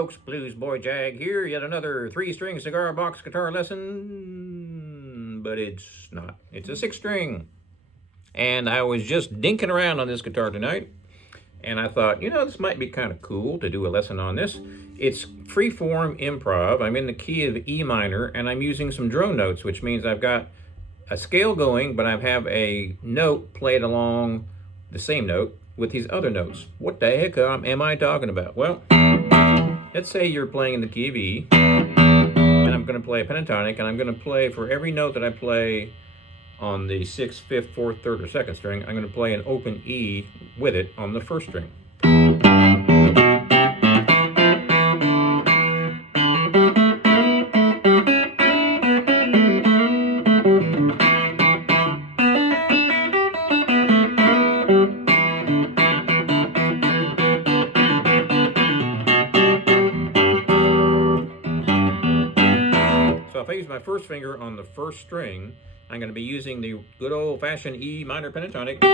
folks, Bluesboyjag here, yet another 3-string cigar box guitar lesson, but it's not. It's a 6-string. And I was just dinking around on this guitar tonight, and I thought, this might be kind of cool to do a lesson on this. It's freeform improv. I'm in the key of E minor, and I'm using some drone notes, which means I've got a scale going, but I have a note played along the same note with these other notes. What the heck am I talking about? Well, let's say you're playing in the key of E, and I'm going to play a pentatonic, and I'm going to play for every note that I play on the 6th, 5th, 4th, 3rd, or 2nd string, I'm going to play an open E with it on the 1st string. So if I use my first finger on the 1st string, I'm going to be using the good old-fashioned E minor pentatonic.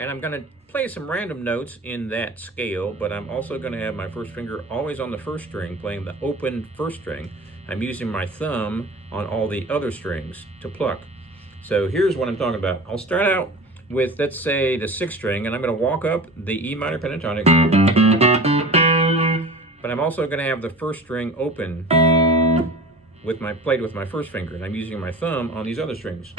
And I'm going to play some random notes in that scale, but I'm also going to have my first finger always on the 1st string, playing the open 1st string. I'm using my thumb on all the other strings to pluck. So here's what I'm talking about. I'll start out with, let's say, the 6th string, and I'm going to walk up the E minor pentatonic. But I'm also going to have the 1st string open played with my 1st finger, and I'm using my thumb on these other strings.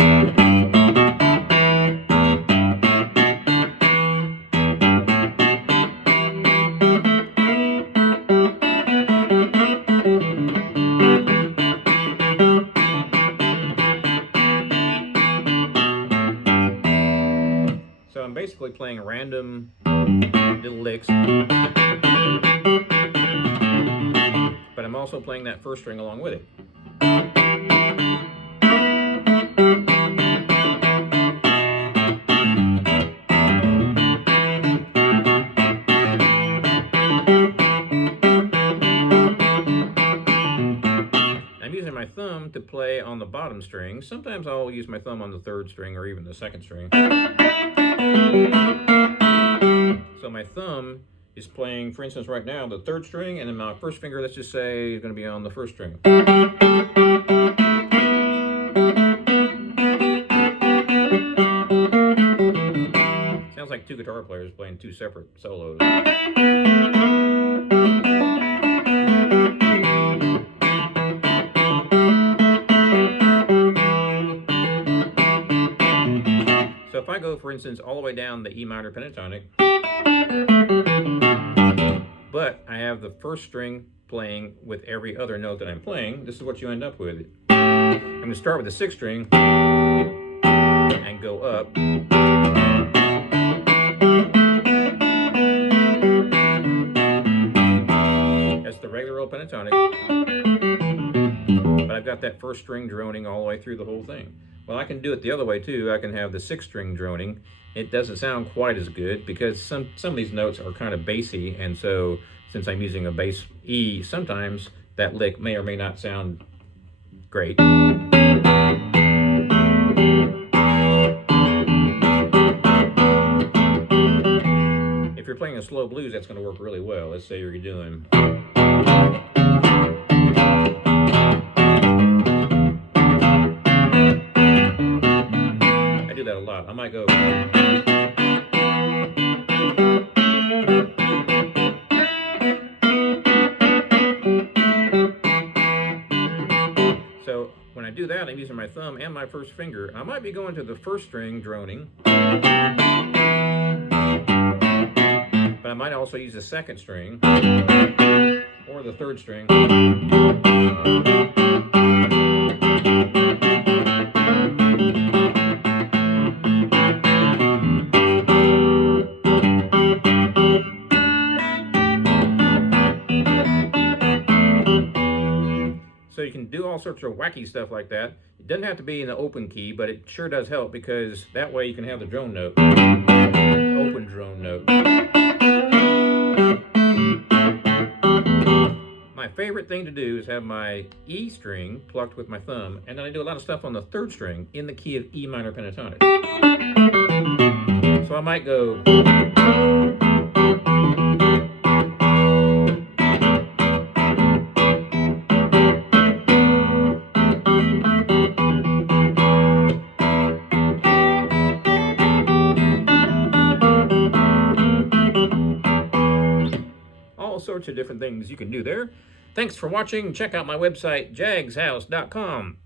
So I'm basically playing random little licks, but I'm also playing that 1st string along with it. I'm using my thumb to play on the bottom string. Sometimes I'll use my thumb on the 3rd string or even the 2nd string. So my thumb is playing, for instance, right now, the 3rd string, and then my 1st finger, let's just say, is going to be on the 1st string. Sounds like 2 guitar players playing 2 separate solos. So if I go, for instance, all the way down the E minor pentatonic, but I have the 1st string playing with every other note that I'm playing, this is what you end up with. I'm going to start with the 6th string and go up. That's the regular old pentatonic. But I've got that 1st string droning all the way through the whole thing. Well, I can do it the other way too. I can have the 6th string droning. It doesn't sound quite as good because some of these notes are kind of bassy, and so since I'm using a bass E, sometimes that lick may or may not sound great. If you're playing a slow blues, that's going to work really well. Let's say you're doing... that a lot. I might go. So when I do that, I'm using my thumb and my 1st finger. I might be going to the 1st string droning, but I might also use the 2nd string or the 3rd string. So you can do all sorts of wacky stuff like that. It doesn't have to be in the open key, but it sure does help because that way you can have the drone note, open drone note. My favorite thing to do is have my E string plucked with my thumb, and then I do a lot of stuff on the 3rd string in the key of E minor pentatonic. So I might go... sorts of different things you can do there. Thanks for watching. Check out my website, jagshouse.com.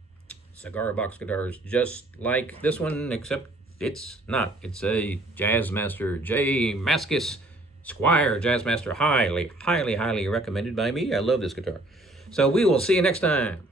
Cigar box guitars just like this one, except it's not. It's a Jazzmaster J. Mascis Squire Jazzmaster. Highly, highly, highly recommended by me. I love this guitar. So we will see you next time.